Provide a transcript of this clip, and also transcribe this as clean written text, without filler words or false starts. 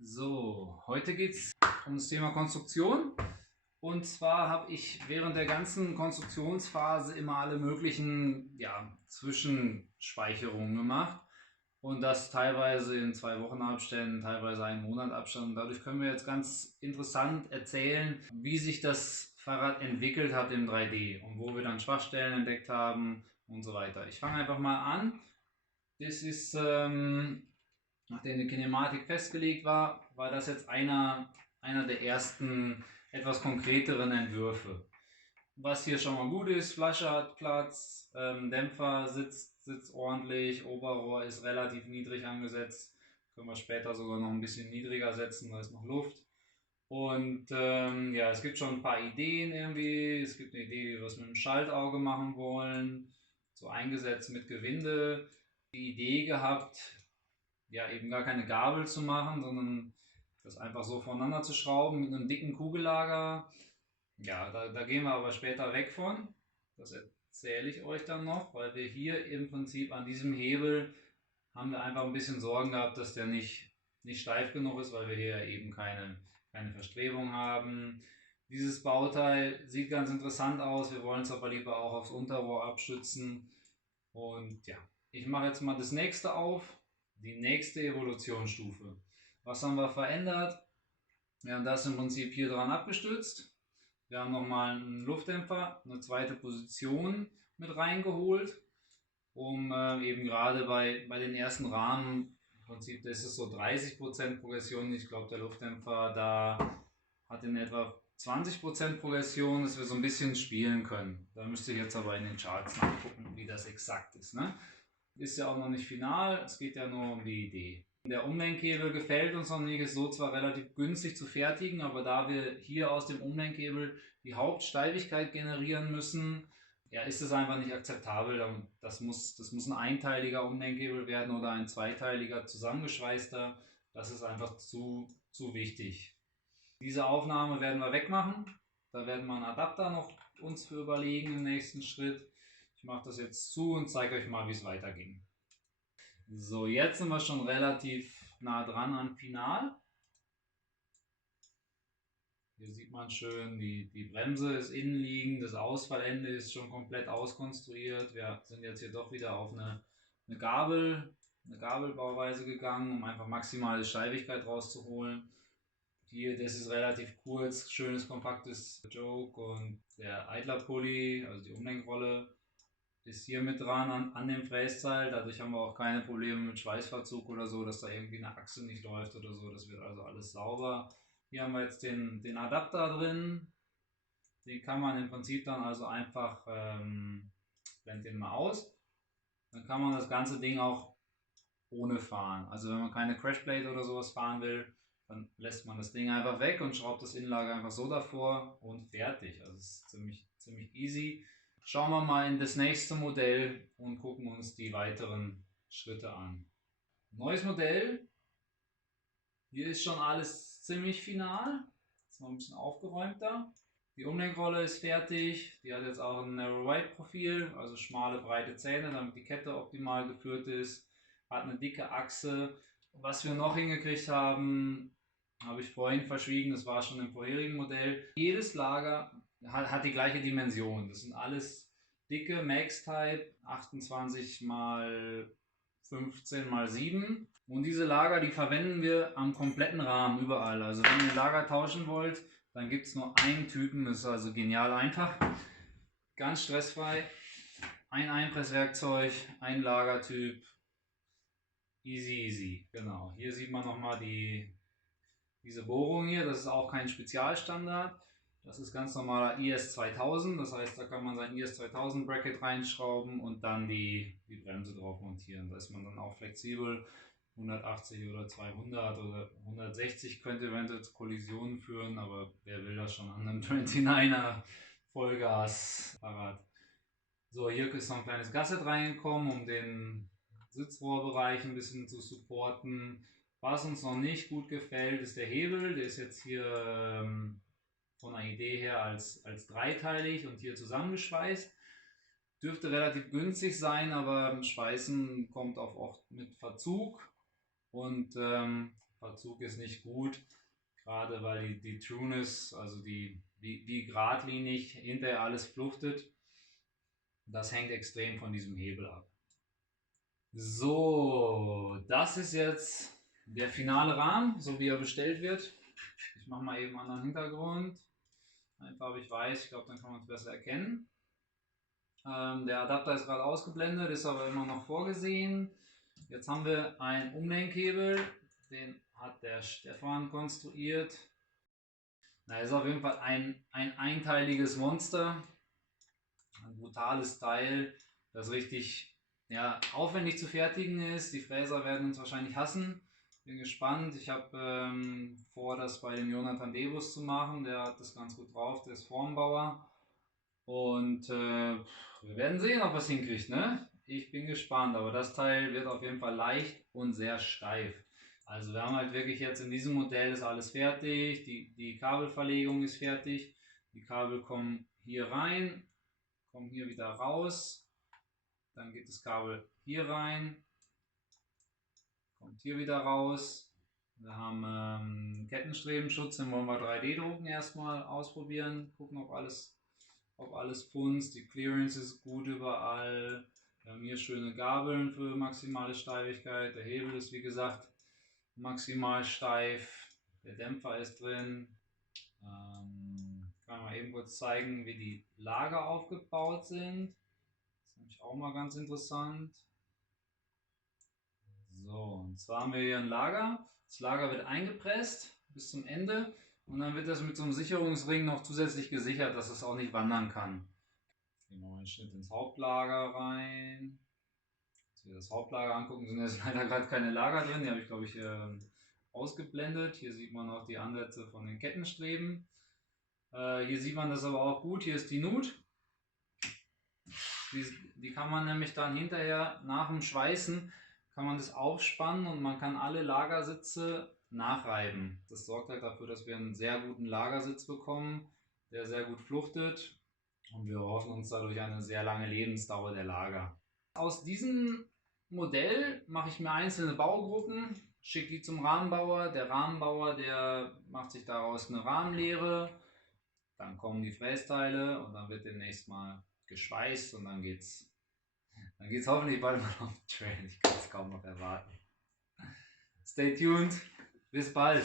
So, heute geht es um das Thema Konstruktion. Und zwar habe ich während der ganzen Konstruktionsphase immer alle möglichen Zwischenspeicherungen gemacht. Und das teilweise in 2 Wochen Abständen, teilweise einen Monat Abstand. Und dadurch können wir jetzt ganz interessant erzählen, wie sich das Fahrrad entwickelt hat im 3D und wo wir dann Schwachstellen entdeckt haben und so weiter. Ich fange einfach mal an. Das ist nachdem die Kinematik festgelegt war, war das jetzt einer der ersten etwas konkreteren Entwürfe. Was hier schon mal gut ist: Flasche hat Platz, Dämpfer sitzt ordentlich, Oberrohr ist relativ niedrig angesetzt, können wir später sogar noch ein bisschen niedriger setzen, da ist noch Luft. Und ja, es gibt schon ein paar Ideen irgendwie. Es gibt eine Idee, wie wir es mit dem Schaltauge machen wollen, so eingesetzt mit Gewinde. Die Idee gehabt, ja, eben gar keine Gabel zu machen, sondern das einfach so voneinander zu schrauben mit einem dicken Kugellager. Ja, da gehen wir aber später weg von. Das erzähle ich euch dann noch, weil wir hier im Prinzip an diesem Hebel haben wir einfach ein bisschen Sorgen gehabt, dass der nicht steif genug ist, weil wir hier eben keine Verstrebung haben. Dieses Bauteil sieht ganz interessant aus. Wir wollen es aber lieber auch aufs Unterrohr abstützen. Und ja, ich mache jetzt mal das nächste auf. Die nächste Evolutionsstufe. Was haben wir verändert? Wir haben das im Prinzip hier dran abgestützt. Wir haben nochmal einen Luftdämpfer, eine zweite Position mit reingeholt, um eben gerade bei den ersten Rahmen, im Prinzip, das ist so 30% Progression. Ich glaube, der Luftdämpfer da hat in etwa 20% Progression, dass wir so ein bisschen spielen können. Da müsst ihr jetzt aber in den Charts nachgucken, wie das exakt ist. Ne? Ist ja auch noch nicht final, es geht ja nur um die Idee. Der Umlenkhebel gefällt uns noch nicht, ist so zwar relativ günstig zu fertigen, aber da wir hier aus dem Umlenkhebel die Hauptsteifigkeit generieren müssen, ja, ist es einfach nicht akzeptabel. Das muss ein einteiliger Umlenkhebel werden oder ein zweiteiliger zusammengeschweißter. Das ist einfach zu wichtig. Diese Aufnahme werden wir wegmachen. Da werden wir einen Adapter noch uns für überlegen im nächsten Schritt. Ich mache das jetzt zu und zeige euch mal, wie es weiterging. So, jetzt sind wir schon relativ nah dran an Final. Hier sieht man schön, die Bremse ist innenliegend, das Ausfallende ist schon komplett auskonstruiert. Wir sind jetzt hier doch wieder auf eine Gabelbauweise gegangen, um einfach maximale Steifigkeit rauszuholen. Hier, das ist relativ kurz, schönes, kompaktes Joke, und der Idler-Pulli, also die Umlenkrolle, ist hier mit dran an dem Frästeil. Dadurch haben wir auch keine Probleme mit Schweißverzug oder so, dass da irgendwie eine Achse nicht läuft oder so. Das wird also alles sauber. Hier haben wir jetzt den Adapter drin. Den kann man im Prinzip dann also einfach, blend den mal aus. Dann kann man das ganze Ding auch ohne fahren. Also wenn man keine Crashplate oder sowas fahren will, dann lässt man das Ding einfach weg und schraubt das Innenlager einfach so davor und fertig. Also es ist ziemlich easy. Schauen wir mal in das nächste Modell und gucken uns die weiteren Schritte an. Neues Modell. Hier ist schon alles ziemlich final. Ist noch ein bisschen aufgeräumter. Die Umlenkrolle ist fertig. Die hat jetzt auch ein Narrow White Profil, also schmale, breite Zähne, damit die Kette optimal geführt ist. Hat eine dicke Achse. Was wir noch hingekriegt haben, habe ich vorhin verschwiegen, das war schon im vorherigen Modell. Jedes Lager hat die gleiche Dimension. Das sind alles dicke Max-Type 28 x 15 x 7. Und diese Lager, die verwenden wir am kompletten Rahmen überall. Also wenn ihr Lager tauschen wollt, dann gibt es nur einen Typen. Das ist also genial einfach. Ganz stressfrei. Ein Einpresswerkzeug, ein Lagertyp. Easy. Genau. Hier sieht man nochmal diese Bohrung hier. Das ist auch kein Spezialstandard. Das ist ganz normaler IS 2000. Das heißt, da kann man sein IS 2000 Bracket reinschrauben und dann die Bremse drauf montieren. Da ist man dann auch flexibel. 180 oder 200 oder 160 könnte eventuell zu Kollisionen führen, aber wer will das schon an einem 29er Vollgas-Fahrrad. So, hier ist noch ein kleines Gasset reingekommen, um den Sitzrohrbereich ein bisschen zu supporten. Was uns noch nicht gut gefällt, ist der Hebel. Der ist jetzt hier von der Idee her als dreiteilig und hier zusammengeschweißt. Dürfte relativ günstig sein, aber Schweißen kommt auch oft mit Verzug. Und Verzug ist nicht gut, gerade weil die Trueness, also wie geradlinig hinterher alles fluchtet, das hängt extrem von diesem Hebel ab. So, das ist jetzt der finale Rahmen, so wie er bestellt wird. Ich mache mal eben einen anderen Hintergrund. Einfach, ich weiß, ich glaube, dann kann man es besser erkennen. Der Adapter ist gerade ausgeblendet, ist aber immer noch vorgesehen. Jetzt haben wir einen Umlenkhebel, den hat der Stefan konstruiert. Na, ist auf jeden Fall ein einteiliges Monster. Ein brutales Teil, das richtig aufwendig zu fertigen ist. Die Fräser werden uns wahrscheinlich hassen. Bin gespannt. Ich habe vor, das bei dem Jonathan Debus zu machen. Der hat das ganz gut drauf, der ist Formbauer. Und wir werden sehen, ob er es hinkriegt. Ne? Ich bin gespannt, aber das Teil wird auf jeden Fall leicht und sehr steif. Also wir haben halt wirklich jetzt in diesem Modell ist alles fertig, die Kabelverlegung ist fertig, die Kabel kommen hier rein, kommen hier wieder raus, dann geht das Kabel hier rein, kommt hier wieder raus. Wir haben Kettenstrebenschutz, den wollen wir 3D drucken erstmal ausprobieren, gucken, ob alles funzt. Die Clearance ist gut überall. Wir haben hier schöne Gabeln für maximale Steifigkeit. Der Hebel ist wie gesagt maximal steif. Der Dämpfer ist drin. Kann mal eben kurz zeigen, wie die Lager aufgebaut sind. Das ist nämlich auch mal ganz interessant. So, und zwar haben wir hier ein Lager. Das Lager wird eingepresst bis zum Ende und dann wird das mit so einem Sicherungsring noch zusätzlich gesichert, dass es auch nicht wandern kann. Gehen wir mal einen Schnitt ins Hauptlager rein. Als wir das Hauptlager angucken, sind jetzt leider gerade keine Lager drin. Die habe ich, glaube ich, ausgeblendet. Hier sieht man noch die Ansätze von den Kettenstreben. Hier sieht man das aber auch gut. Hier ist die Nut. Die kann man nämlich dann hinterher nach dem Schweißen kann man das aufspannen und man kann alle Lagersitze nachreiben. Das sorgt halt dafür, dass wir einen sehr guten Lagersitz bekommen, der sehr gut fluchtet und wir hoffen uns dadurch eine sehr lange Lebensdauer der Lager. Aus diesem Modell mache ich mir einzelne Baugruppen, schicke die zum Rahmenbauer. Der Rahmenbauer, der macht sich daraus eine Rahmenlehre. Dann kommen die Frästeile und dann wird demnächst mal geschweißt und dann geht's hoffentlich bald mal auf den Trail. Ich kann es kaum noch erwarten. Stay tuned. Bis bald.